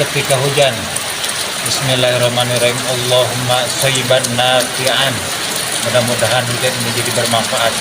ketika hujan. Bismillahirrahmanirrahim. Allahumma shayyiban nafi'an. Mudah-mudahan hujan ini jadi bermanfaat